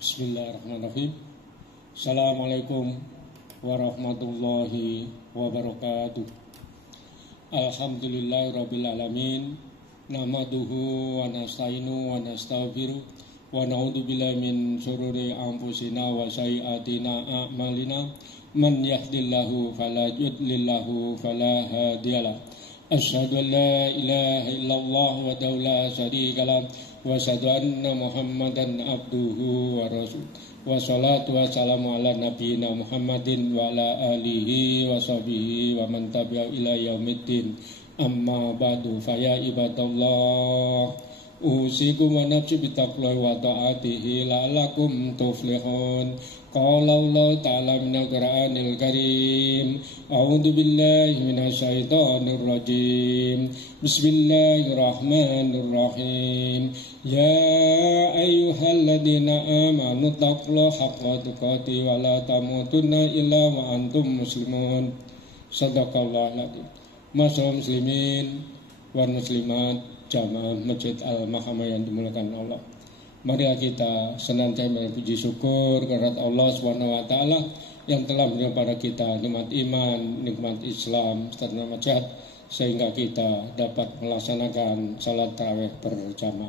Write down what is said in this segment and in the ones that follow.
Bismillahirrahmanirrahim. Assalamualaikum warahmatullahi wabarakatuh. Alhamdulillahirabbil alamin. Nahmaduhu wa nasta'inu wa nastaghfiruh wa na'udzu billahi min syururi anfusina wa sayyi'atina a'malina. Man yahdihillahu fala mudilla fala hadiyalah. Asyhadu an la ilaha illallah wa la syarika lah wa asyhadu anna Muhammadan abduhu wa rasuluh. Wassalatu wassalamu ala nabiyina Muhammadin wa ala alihi wa sahbihi wa man tabi'a ila yaumiddin. Amma ba'du, fa ya ibadallah, usikum wa nafsi bitaqwa wa ta'atihi la'allakum tuflihun. Qala Allah ta'ala minal Qur'anil Karim, a'udzu billahi minasyaitonir rajim. Bismillahirrahmanirrahim. Ya ayyuhalladzina amanu taqullaha haqqa tuqatih wa la tamutunna illa wa antum muslimun. Shadaqallahul adzim. Masyaallah muslimin wal muslimat jamaah Masjid Al-Mahkamah yang dimuliakan Allah. Mari kita senantiasa berpuji syukur kepada Allah Subhanahu wa taala yang telah memberikan kepada kita nikmat iman, nikmat Islam, serta nikmat sehat sehingga kita dapat melaksanakan salat tarawih berjamaah.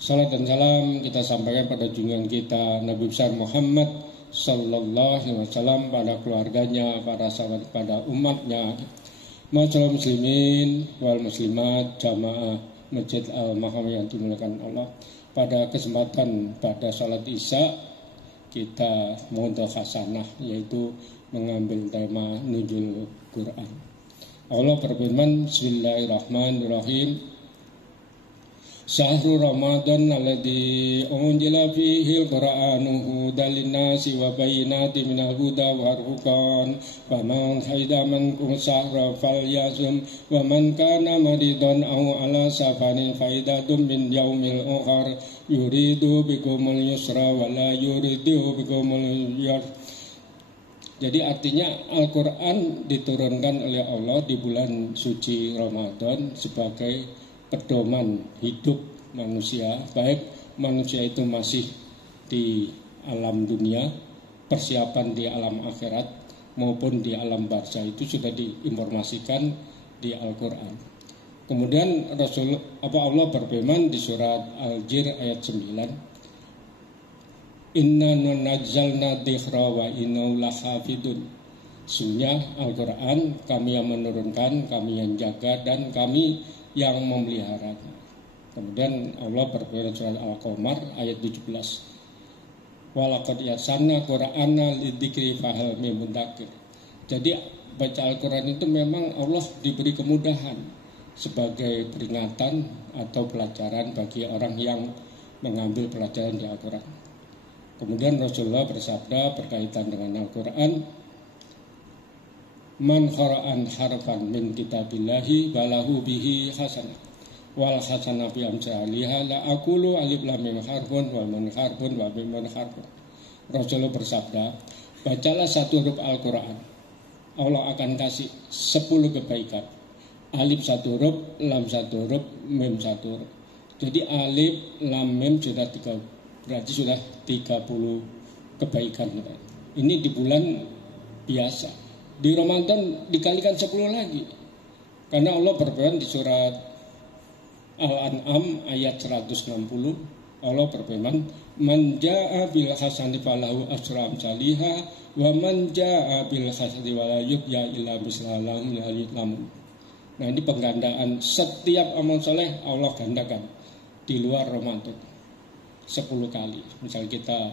Salat dan salam kita sampaikan pada junjungan kita Nabi besar Muhammad sallallahu alaihi wasallam, pada keluarganya, para sahabat, pada umatnya. Masyaallah muslimin wal muslimat jamaah Masjid Al-Mahkamah yang dimuliakan Allah. Pada kesempatan pada salat Isya kita mohon hasanah, yaitu mengambil tema nuzul Quran. Allah berfirman, Bismillahirrahmanirrahim. Syahrul Ramadan alladzi unzila fihi al-Qur'anu hudan lin-nasi wa bayyinatin minal huda wal furqan. Faman haida minkum syahra falyasum wa man kana maridan aw ala safarin faidatun min yaumil ukhar. Yuridu bikumul yusra wa la yuridu bikumul yusra. Jadi artinya Al-Quran diturunkan oleh Allah di bulan suci Ramadan sebagai pedoman hidup manusia, baik manusia itu masih di alam dunia, persiapan di alam akhirat maupun di alam barzah, itu sudah diinformasikan di Al-Quran. Kemudian Allah berfirman di surat Al-Jir ayat 9, Inna nazzalna dzikra wa inna lahafidun. Sesungguhnya Al-Quran kami yang menurunkan, kami yang jaga, dan kami yang memelihara. Kemudian Allah berfirman surat Al-Qamar ayat 17, walaqad yasanna Qur'ana lidzikri fahal min mudzakir. Jadi baca Al-Quran itu memang Allah diberi kemudahan sebagai peringatan atau pelajaran bagi orang yang mengambil pelajaran di Al-Quran. Kemudian Rasulullah bersabda berkaitan dengan Al-Quran, man qara'an harfan min kitabillahi balahu bihi hasanah wal hasanah bi amsalihha la aqulu alif lam mim harfun wal mim harfun wa mim harfun. Rasulullah bersabda, bacalah satu huruf Al-Quran, Allah akan kasih 10 kebaikan. Alif satu huruf, lam satu huruf, mim satu huruf. Jadi alif, lam, mim sudah 3, berarti sudah 30 kebaikan. Ini di bulan biasa. Di Ramadan dikalikan 10 lagi. Karena Allah berfirman di surat Al-An'am ayat 160, Allah berfirman, man jaa'a bil hasanati falahu asyru amsalihha wa man jaa'a bil hasanati wa la yujza illa mislaha min. Nah, ini penggandaan setiap amal soleh Allah gandakan di luar Ramadan 10 kali. Misal kita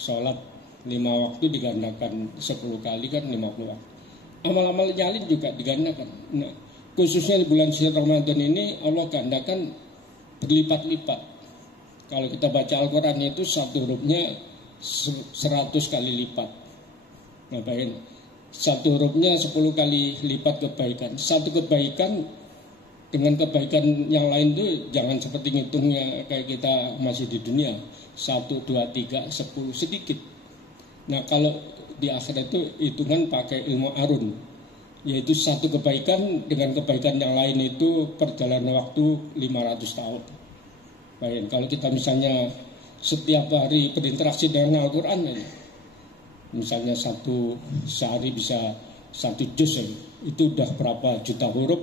sholat 5 waktu digandakan 10 kali kan 50 waktu. Amal-amal nyalin juga digandakan. Nah, khususnya di bulan suci Ramadan ini Allah gandakan berlipat-lipat. Kalau kita baca Al-Quran itu satu hurufnya 100 kali lipat. Nah, bayangin, satu hurufnya 10 kali lipat kebaikan. Satu kebaikan dengan kebaikan yang lain itu jangan seperti ngitungnya kayak kita masih di dunia. 1, 2, 3, 10 sedikit. Nah, kalau di akhirat itu hitungan pakai ilmu arun, yaitu satu kebaikan dengan kebaikan yang lain itu perjalanan waktu 500 tahun. Baik, kalau kita misalnya setiap hari berinteraksi dengan Al-Quran aja. Misalnya sehari bisa 1 juz ya. Itu udah berapa juta huruf,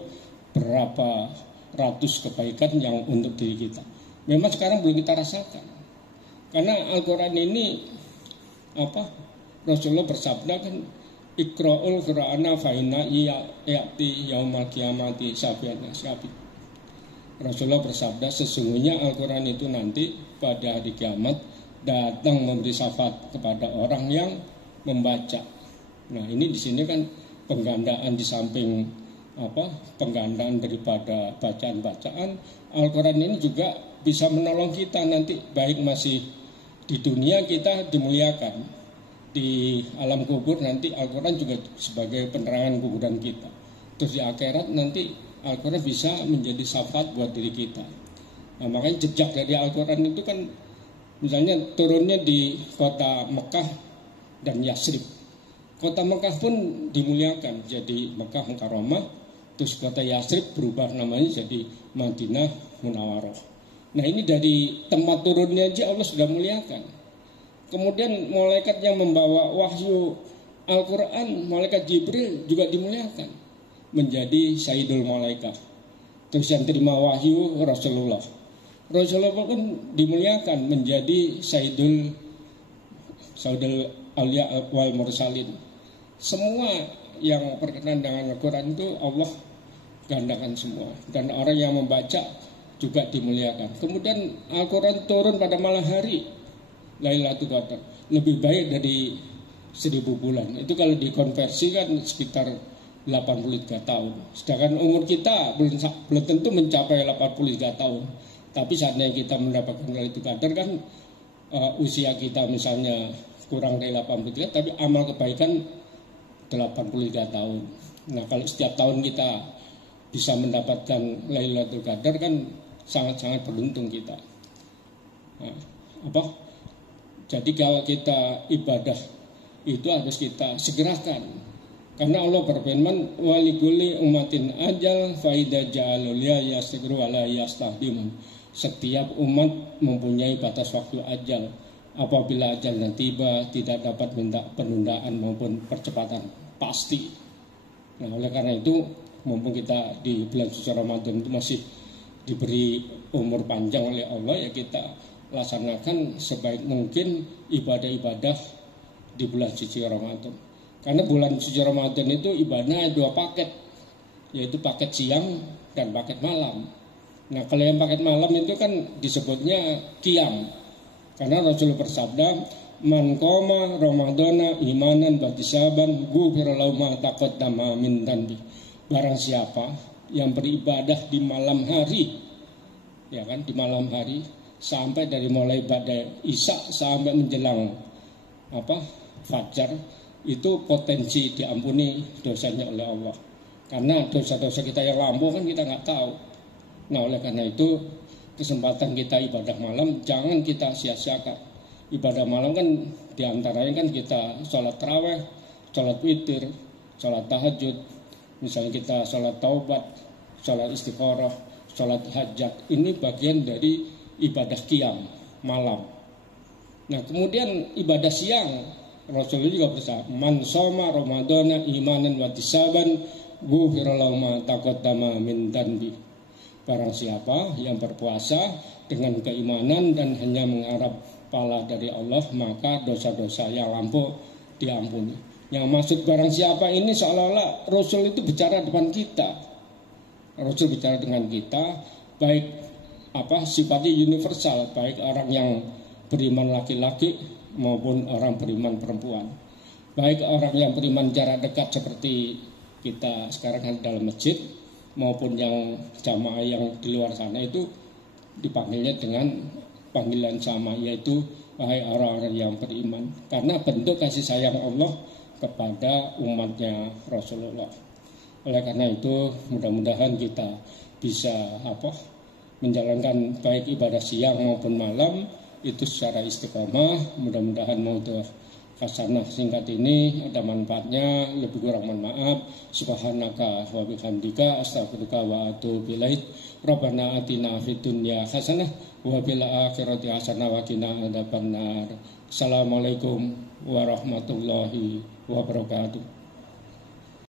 berapa ratus kebaikan yang untuk diri kita. Memang sekarang belum kita rasakan. Karena Al-Quran ini Rasulullah bersabda kan, Iqra'ul Qur'ana fa inna ya'ti yaumal qiyamati syafi'an syafi'. Rasulullah bersabda, sesungguhnya Al-Quran itu nanti pada hari kiamat datang memberi syafaat kepada orang yang membaca. Nah, ini di sini kan penggandaan di samping penggandaan daripada bacaan-bacaan, Al-Quran ini juga bisa menolong kita nanti, baik masih di dunia kita dimuliakan, di alam kubur nanti Al-Quran juga sebagai penerangan kuburan kita. Terus di akhirat nanti Al-Quran bisa menjadi syafaat buat diri kita. Nah, makanya jejak dari Al-Quran itu kan misalnya turunnya di kota Mekah dan Yasrib. Kota Mekah pun dimuliakan jadi Mekah Mukarramah, terus kota Yasrib berubah namanya jadi Madinah Munawwarah. Nah, ini dari tempat turunnya aja Allah sudah muliakan. Kemudian malaikat yang membawa wahyu Al-Quran, malaikat Jibril juga dimuliakan menjadi Sayyidul Malaikat. Terus yang terima wahyu Rasulullah pun dimuliakan menjadi Sayyidul Auliya wal Mursalin. Semua yang berkenaan dengan Al-Quran itu Allah gandakan semua. Dan orang yang membaca juga dimuliakan. Kemudian Al-Quran turun pada malam hari Lailatul Qadar, lebih baik dari 1000 bulan. Itu kalau dikonversikan sekitar 83 tahun. Sedangkan umur kita belum tentu mencapai 83 tahun. Tapi saatnya kita mendapatkan Lailatul Qadar kan usia kita misalnya kurang dari 83, tapi amal kebaikan 83 tahun. Nah, kalau setiap tahun kita bisa mendapatkan Lailatul Qadar kan sangat-sangat beruntung kita. Nah, jadi kalau kita ibadah itu harus kita segerakan. Karena Allah berfirman, walikuli umatin ajal faida ja'alulia yastigru ala yastahdimun. Setiap umat mempunyai batas waktu ajal. Apabila ajalnya tiba, tidak dapat minta penundaan maupun percepatan. Pasti. Nah, oleh karena itu, mumpung kita di bulan suci Ramadan itu masih diberi umur panjang oleh Allah, ya kita laksanakan sebaik mungkin ibadah-ibadah di bulan suci Ramadan. Karena bulan suci Ramadan itu ibadahnya 2 paket, yaitu paket siang dan paket malam. Nah, kalau yang paket malam itu kan disebutnya qiyam. Karena Rasulullah bersabda, man qoma ramadhana imanan bahtisaban ghufira lahu ma taqaddama min dhanbi. Barang siapa yang beribadah di malam hari, ya kan, di malam hari sampai dari mulai badai Isya sampai menjelang fajar, itu potensi diampuni dosanya oleh Allah. Karena dosa-dosa kita yang lampau kan kita nggak tahu. Nah, oleh karena itu kesempatan kita ibadah malam jangan kita sia-siakan. Ibadah malam kan diantaranya kan kita sholat taraweh, sholat witir, sholat tahajud, misalnya kita sholat taubat, sholat istikharah, sholat hajat. Ini bagian dari ibadah qiyam malam. Nah, kemudian ibadah siang Rasulullah juga bersabda, man shoma ramadhana imanan wa ihtisaban ghufira lahu ma taqaddama min dhanbi. Barang siapa yang berpuasa dengan keimanan dan hanya mengharap pahala dari Allah, maka dosa-dosa yang lampau diampuni. Yang maksud barang siapa ini seolah-olah Rasul itu bicara depan kita. Rasul bicara dengan kita, baik sifatnya universal, baik orang yang beriman laki-laki maupun orang beriman perempuan. Baik orang yang beriman jarak dekat seperti kita sekarang kan dalam masjid, maupun yang jamaah yang di luar sana itu dipanggilnya dengan panggilan sama, yaitu wahai orang-orang yang beriman. Karena bentuk kasih sayang Allah kepada umatnya Rasulullah. Oleh karena itu mudah-mudahan kita bisa menjalankan baik ibadah siang maupun malam itu secara istiqomah. Mudah-mudahan hasanah singkat ini ada manfaatnya, lebih kurang mohon maaf. Subhanaka wa bihamdika astaghfiruka wa atubu ilaik. Rabbana atina fid dunya hasanah wa fil akhirati hasanah wa qina adzabannar. Assalamualaikum warahmatullahi wabarakatuh.